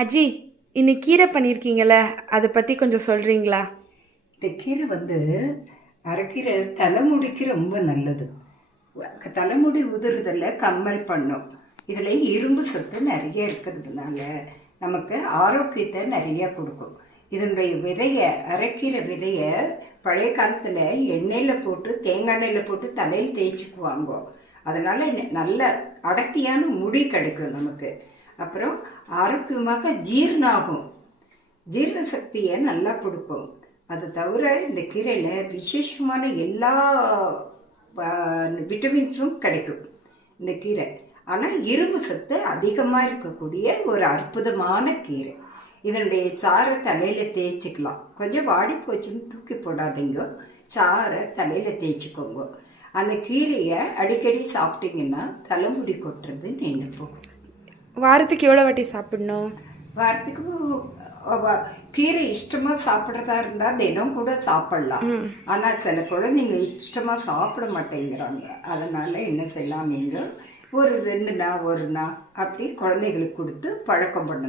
அஜி, இன்னைக்கு கீரை பண்ணியிருக்கீங்களே, அதை பற்றி கொஞ்சம் சொல்கிறீங்களா? இந்த கீரை அரைக்கீரை தலைமுடிக்கு ரொம்ப நல்லது. தலைமுடி உதிர்தல கம்மல் பண்ணும். இதில் இரும்பு சத்து நிறைய இருக்கிறதுனால நமக்கு ஆரோக்கியத்தை நிறைய கொடுக்கும். இதனுடைய விதையை, அரைக்கீரை விதையை பழைய காலத்தில் எண்ணெயில் போட்டு, தேங்காய் எண்ணெயில் போட்டு தலையில் தேய்ச்சிக்குவாங்க. அதனால் நல்ல அடர்த்தியான முடி கிடைக்கும் நமக்கு. அப்புறம் ஆரோக்கியமாக ஜீரணாகும், ஜீரண சக்தியை நல்லா கொடுக்கும். அது தவிர இந்த கீரையில் விசேஷமான எல்லா விட்டமின்ஸும் கிடைக்கும் இந்த கீரை. ஆனால் இரும்பு சத்து அதிகமாக இருக்கக்கூடிய ஒரு அற்புதமான கீரை. இதனுடைய சாரை தலையில் தேய்ச்சிக்கலாம். கொஞ்சம் வாடி போச்சுன்னு தூக்கி போடாதீங்க, சாரை தலையில் தேய்ச்சிக்கோங்க. அந்த கீரையை அடிக்கடி சாப்பிட்டீங்கன்னா தலைமுடி கொட்டுறது நின்று போகும். வாரத்துக்கு எவ்வளோ வாட்டி சாப்பிடணும்? வாரத்துக்கு கீரை இஷ்டமாக சாப்பிட்றதா இருந்தால் தினம் கூட சாப்பிடலாம். ஆனால் சில குழந்தைங்க இஷ்டமாக சாப்பிட மாட்டேங்கிறாங்க. அதனால் என்ன செய்யலாம், நீங்கள் ஒரு 2 நாள் 1 நாள் அப்படி குழந்தைங்களுக்கு கொடுத்து பழக்கம் பண்ணுங்க.